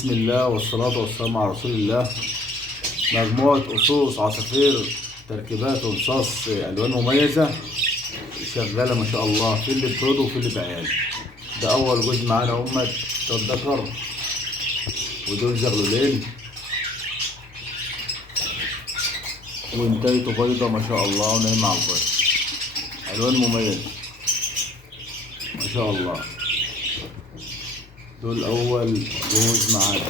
بسم الله والصلاة والسلام على رسول الله. مجموعة أصوص عصافير تركيبات ورصاص ألوان مميزة شغالة ما شاء الله، في اللي بفرد وفي اللي بعيال. ده أول جزء معانا ده الذكر، ودول زغلولين وانتايته بيضة ما شاء الله ونايمة على البيض، ألوان مميزة ما شاء الله. دول أول جوز معانا.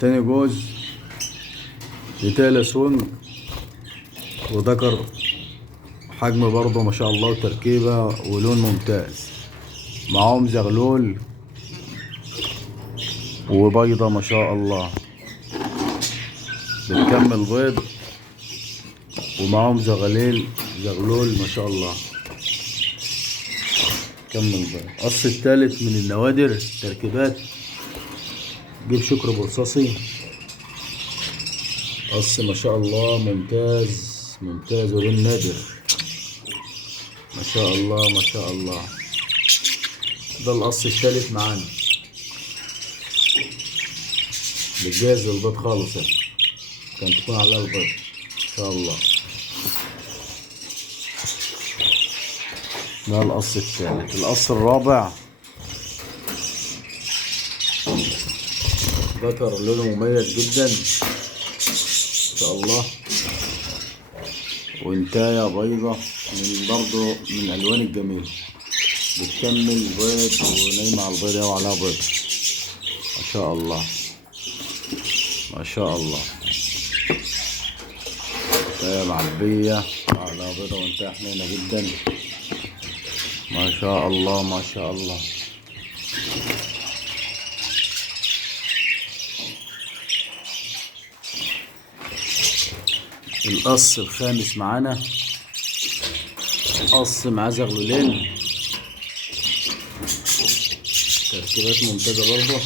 تاني جوز ريتالا سونج وذكر، حجم برضه ما شاء الله وتركيبة ولون ممتاز. معاهم زغلول وبيضة ما شاء الله بتكمل بيض، ومعاهم زغلول ما شاء الله كمل بيض. القص التالت من النوادر تركيبات جيب شكر برصاصي، قص ما شاء الله ممتاز ولون نادر ما شاء الله ما شاء الله. ده القص التالت معانا بتجهز البيض خالص، كان تكون عليها البيض ان شاء الله. ده القص التالت. القص الرابع ذكر لونه مميز جدا ان شاء الله، وانتايه بيضة من برضه من الالوان الجميله، بتكمل بيض ونايمه على البيض وعليها بيض ما شاء الله ما شاء الله. انتايه معبيه على بيضه وانتايه حنينه جدا ما شاء الله ما شاء الله. القص الخامس معانا قص مع زغلولين، تركيبات ممتازة برضه،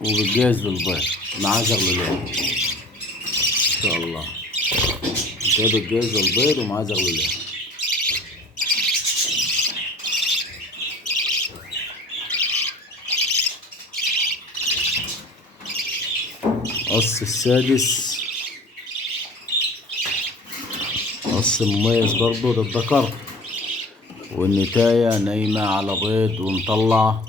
وبتجهز للبيض مع زغلولين ان شاء الله. انت بتجهز للبيض ومع زغلولين. القص السادس قص مميز برضه، ده الذكر والنتاية نايمة على بيض ومطلع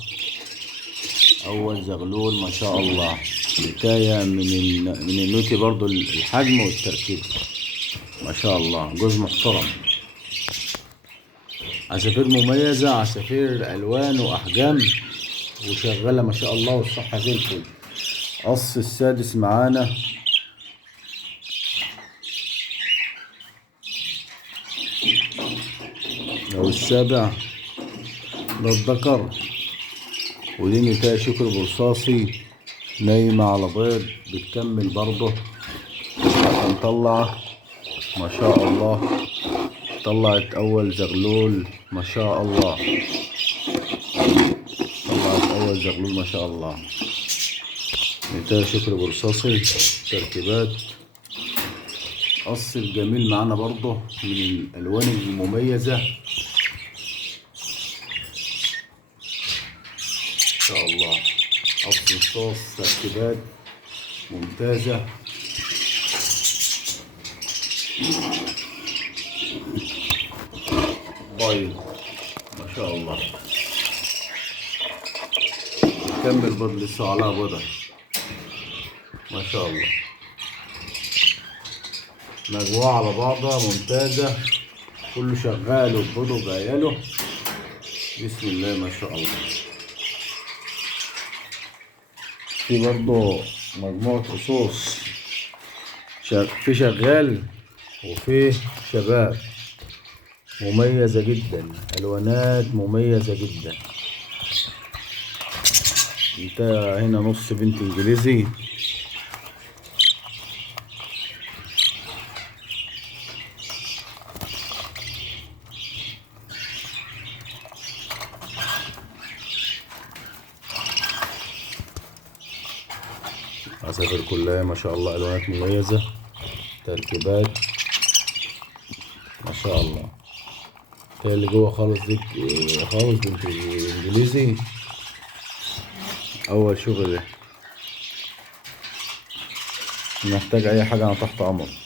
أول زغلول ما شاء الله. نتاية من النوتي برضه، الحجم والتركيب ما شاء الله. جوز محترم، عصافير مميزة، عصافير ألوان وأحجام وشغالة ما شاء الله والصحة زي الفل. القص السادس معانا أو السابع، ده الذكر ودي نتاية شكر برصاصي نايمة على بيض، بتكمل برضه هنطلع ما شاء الله. طلعت أول زغلول ما شاء الله، طلعت أول زغلول ما شاء الله. نتاية شكر برصاصي تركيبات. قص الجميل معانا برضه من الألوان المميزة ان شاء الله. قص رصاص تركيبات ممتازة بيض ما شاء الله، كمل بيض لسه عليها بيضة ما شاء الله. مجموعة على بعضها ممتازة، كله شغال وبيضه بعياله بسم الله ما شاء الله. في برضه مجموعة أصوص في شغال وفي شباب مميزة جدا، ألوانات مميزة جدا. انت هنا نص بنت انجليزي عصافير كلها ما شاء الله الوانات مميزة، تركيبات ما شاء الله. هي اللي جوه خالص دي خالص بنت انجليزي، اول شغل ده. محتاج اي حاجة انا تحت امرك.